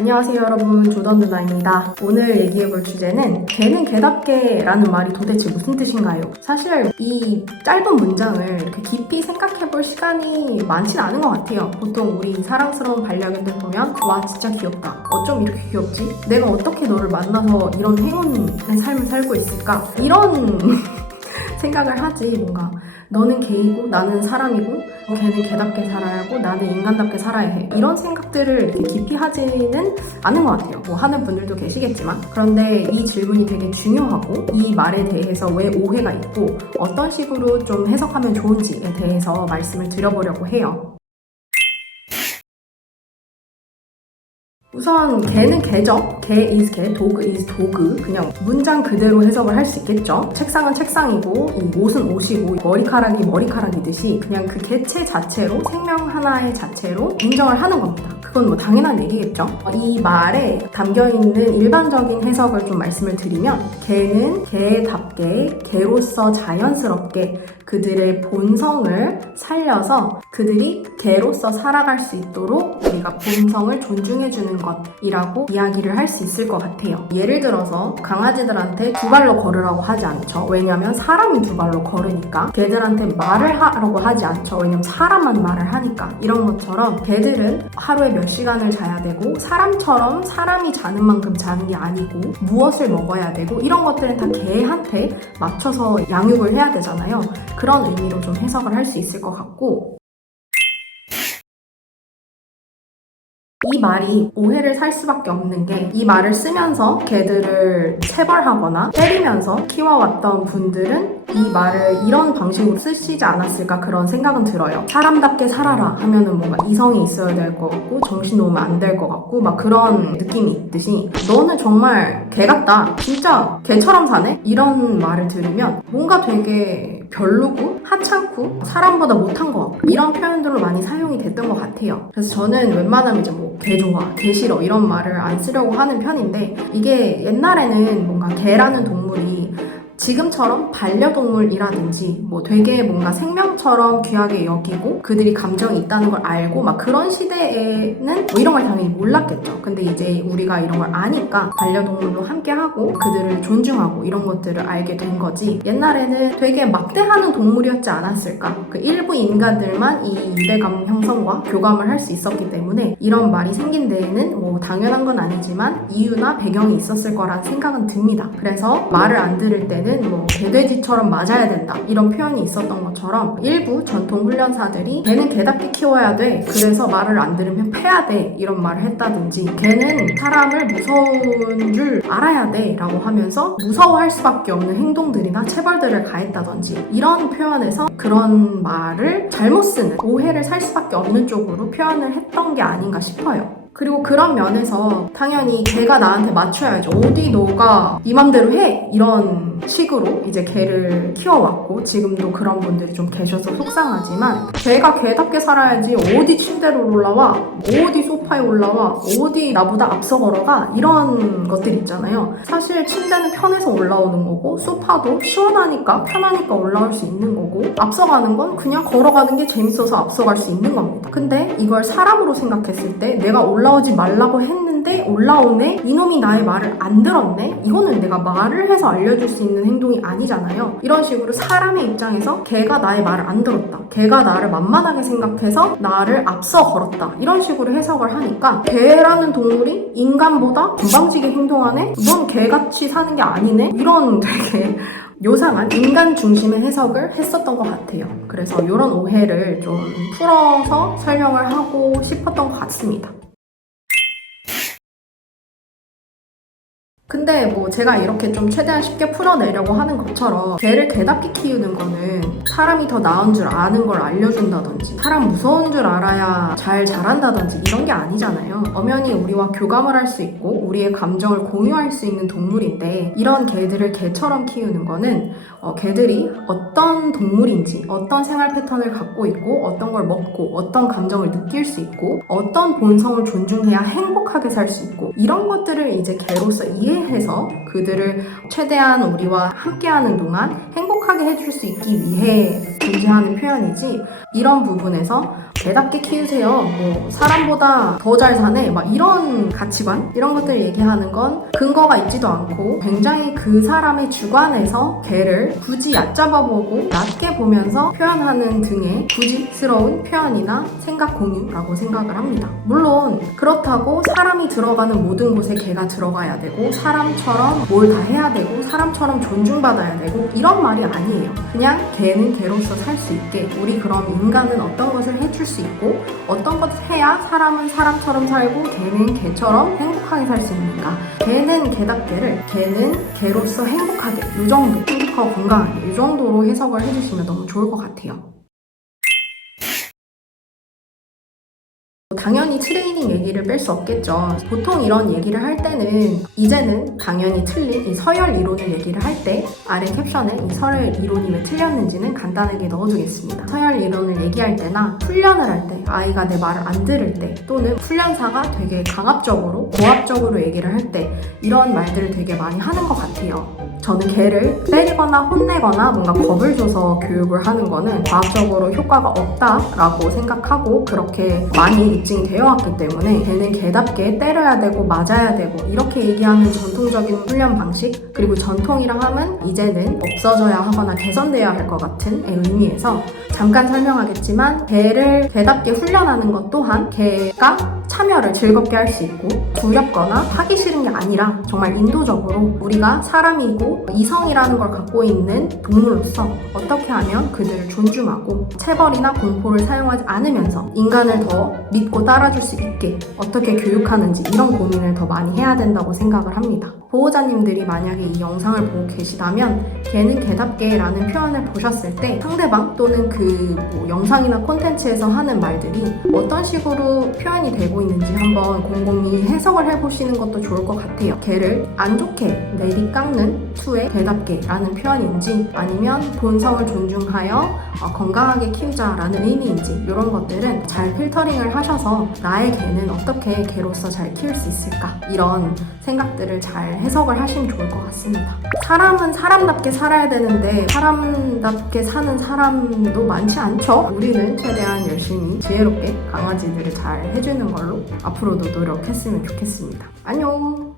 안녕하세요 여러분, 조던 누나입니다. 오늘 얘기해볼 주제는 개는 개답게 라는 말이 도대체 무슨 뜻인가요? 사실 이 짧은 문장을 이렇게 깊이 생각해볼 시간이 많진 않은 것 같아요. 보통 우리 사랑스러운 반려견들 보면 와 진짜 귀엽다, 어쩜 이렇게 귀엽지? 내가 어떻게 너를 만나서 이런 행운의 삶을 살고 있을까? 이런 생각을 하지. 뭔가 너는 개이고 나는 사람이고 걔는 개답게 살아야 하고 나는 인간답게 살아야 해, 이런 생각들을 이렇게 깊이 하지는 않은 것 같아요. 뭐 하는 분들도 계시겠지만. 그런데 이 질문이 되게 중요하고 이 말에 대해서 왜 오해가 있고 어떤 식으로 좀 해석하면 좋은지에 대해서 말씀을 드려보려고 해요. 우선 개는 개죠. 개 is 개, 도그 is 도그. 그냥 문장 그대로 해석을 할 수 있겠죠. 책상은 책상이고 이 옷은 옷이고 머리카락이 머리카락이듯이 그냥 그 개체 자체로, 생명 하나의 자체로 인정을 하는 겁니다. 그건 뭐 당연한 얘기겠죠. 이 말에 담겨있는 일반적인 해석을 좀 말씀을 드리면, 개는 개답게, 개로서 자연스럽게 그들의 본성을 살려서 그들이 개로서 살아갈 수 있도록 우리가 본성을 존중해주는 것이라고 이야기를 할 수 있을 것 같아요. 예를 들어서 강아지들한테 두 발로 걸으라고 하지 않죠. 왜냐면 사람이 두 발로 걸으니까. 개들한테 말을 하라고 하지 않죠. 왜냐면 사람만 말을 하니까. 이런 것처럼 개들은 하루에 몇 시간을 자야 되고 사람처럼 사람이 자는 만큼 자는 게 아니고 무엇을 먹어야 되고 이런 것들은 다 개한테 맞춰서 양육을 해야 되잖아요. 그런 의미로 좀 해석을 할 수 있을 것 같고, 이 말이 오해를 살 수밖에 없는 게, 이 말을 쓰면서 개들을 체벌하거나 때리면서 키워왔던 분들은 이 말을 이런 방식으로 쓰시지 않았을까, 그런 생각은 들어요. 사람답게 살아라 하면은 뭔가 이성이 있어야 될 것 같고 정신 놓으면 안 될 것 같고 막 그런 느낌이 있듯이, 너는 정말 개 같다, 진짜 개처럼 사네? 이런 말을 들으면 뭔가 되게 별로고 하찮고 사람보다 못한 것 같고 이런 표현들로 많이 사용이 됐던 것 같아요. 그래서 저는 웬만하면 이제 뭐 개 좋아, 개 싫어 이런 말을 안 쓰려고 하는 편인데, 이게 옛날에는 뭔가 개라는 동물이 지금처럼 반려동물이라든지 뭐 되게 뭔가 생명처럼 귀하게 여기고 그들이 감정이 있다는 걸 알고 막 그런 시대에는 뭐 이런 걸 당연히 몰랐겠죠. 근데 이제 우리가 이런 걸 아니까 반려동물도 함께하고 그들을 존중하고 이런 것들을 알게 된 거지, 옛날에는 되게 막대하는 동물이었지 않았을까. 그 일부 인간들만 이 유대감 형성과 교감을 할 수 있었기 때문에 이런 말이 생긴 데에는 뭐 당연한 건 아니지만 이유나 배경이 있었을 거란 생각은 듭니다. 그래서 말을 안 들을 때는 뭐 개돼지처럼 맞아야 된다 이런 표현이 있었던 것처럼, 일부 전통 훈련사들이 개는 개답게 키워야 돼, 그래서 말을 안 들으면 패야 돼 이런 말을 했다든지, 개는 사람을 무서운 줄 알아야 돼 라고 하면서 무서워할 수밖에 없는 행동들이나 체벌들을 가했다든지, 이런 표현에서 그런 말을 잘못 쓰는, 오해를 살 수밖에 없는 쪽으로 표현을 했던 게 아닌가 싶어요. 그리고 그런 면에서 당연히 개가 나한테 맞춰야죠. 어디 너가 네 맘대로 해! 이런 식으로 이제 개를 키워왔고, 지금도 그런 분들이 좀 계셔서 속상하지만, 개가 개답게 살아야지 어디 침대로 올라와, 어디 소파에 올라와, 어디 나보다 앞서 걸어가, 이런 것들 있잖아요. 사실 침대는 편해서 올라오는 거고 소파도 시원하니까 편하니까 올라올 수 있는 거고, 앞서가는 건 그냥 걸어가는 게 재밌어서 앞서갈 수 있는 겁니다. 근데 이걸 사람으로 생각했을 때, 내가 올라오지 말라고 했는데 올라오네? 이놈이 나의 말을 안 들었네? 이거는 내가 말을 해서 알려줄 수 있는 행동이 아니잖아요. 이런 식으로 사람의 입장에서 개가 나의 말을 안 들었다, 개가 나를 만만하게 생각해서 나를 앞서 걸었다, 이런 식으로 해석을 하니까 개라는 동물이 인간보다 건방지게 행동하네? 넌 개같이 사는 게 아니네? 이런 되게 요상한 인간 중심의 해석을 했었던 것 같아요. 그래서 이런 오해를 좀 풀어서 설명을 하고 싶었던 것 같습니다. 근데 뭐 제가 이렇게 좀 최대한 쉽게 풀어내려고 하는 것처럼, 개를 개답게 키우는 거는 사람이 더 나은 줄 아는 걸 알려준다든지 사람 무서운 줄 알아야 잘 자란다든지 이런 게 아니잖아요. 엄연히 우리와 교감을 할 수 있고 우리의 감정을 공유할 수 있는 동물인데, 이런 개들을 개처럼 키우는 거는 개들이 어떤 동물인지, 어떤 생활 패턴을 갖고 있고 어떤 걸 먹고 어떤 감정을 느낄 수 있고 어떤 본성을 존중해야 행복하게 살 수 있고, 이런 것들을 이제 개로서 이해해서 그들을 최대한 우리와 함께하는 동안 행복하게 해줄 수 있기 위해 존재하는 표현이지, 이런 부분에서 개답게 키우세요. 뭐 사람보다 더 잘 사네. 막 이런 가치관? 이런 것들 얘기하는 건 근거가 있지도 않고 굉장히 그 사람의 주관에서 개를 굳이 얕잡아보고 낮게 보면서 표현하는 등의 부지스러운 표현이나 생각 공유라고 생각을 합니다. 물론 그렇다고 사람이 들어가는 모든 곳에 개가 들어가야 되고 사람처럼 뭘 다 해야 되고 사람처럼 존중받아야 되고 이런 말이 아니에요. 그냥 개는 개로서 살 수 있게 우리 그럼 인간은 어떤 것을 해줄 수 있고 어떤 것을 해야 사람은 사람처럼 살고 개는 개처럼 행복하게 살 수 있는가. 개는 개답게를 개는 개로서 행복하게 이 정도 행복하고 건강하게 이 정도로 해석을 해주시면 너무 좋을 것 같아요. 당연히 트레이닝 얘기를 뺄 수 없겠죠. 보통 이런 얘기를 할 때는 이제는 당연히 틀린 이 서열 이론을 얘기를 할 때 아래 캡션에 이 서열 이론이 왜 틀렸는지는 간단하게 넣어두겠습니다. 서열 이론을 얘기할 때나 훈련을 할 때 아이가 내 말을 안 들을 때 또는 훈련사가 되게 강압적으로 고압적으로 얘기를 할 때 이런 말들을 되게 많이 하는 것 같아요. 저는 개를 때리거나 혼내거나 뭔가 겁을 줘서 교육을 하는 거는 과학적으로 효과가 없다라고 생각하고 그렇게 많이 입증이 되어 왔기 때문에 개는 개답게 때려야 되고 맞아야 되고 이렇게 얘기하는 전통적인 훈련 방식 그리고 전통이랑 함은 이제는 없어져야 하거나 개선되어야 할 것 같은 의미에서 잠깐 설명하겠지만 개를 개답게 훈련하는 것 또한 개가 참여를 즐겁게 할 수 있고 두렵거나 하기 싫은 게 아니라 정말 인도적으로 우리가 사람이고 이성이라는 걸 갖고 있는 동물로서 어떻게 하면 그들을 존중하고 체벌이나 공포를 사용하지 않으면서 인간을 더 믿고 따라줄 수 있게 어떻게 교육하는지 이런 고민을 더 많이 해야 된다고 생각을 합니다. 보호자님들이 만약에 이 영상을 보고 계시다면 개는 개답게 라는 표현을 보셨을 때 상대방 또는 그 영상이나 콘텐츠에서 하는 말들이 어떤 식으로 표현이 되고 있는지 한번 곰곰이 해석을 해보시는 것도 좋을 것 같아요. 개를 안 좋게 내리깎는 투의 개답게 라는 표현인지 아니면 본성을 존중하여 건강하게 키우자라는 의미인지 이런 것들은 잘 필터링을 하셔서 나의 개는 어떻게 개로서 잘 키울 수 있을까 이런 생각들을 잘 해석을 하시면 좋을 것 같습니다. 사람은 사람답게 살아야 되는데 사람답게 사는 사람도 많지 않죠? 우리는 최대한 열심히 지혜롭게 강아지들을 잘 해주는 걸로 앞으로도 노력했으면 좋겠습니다. 안녕!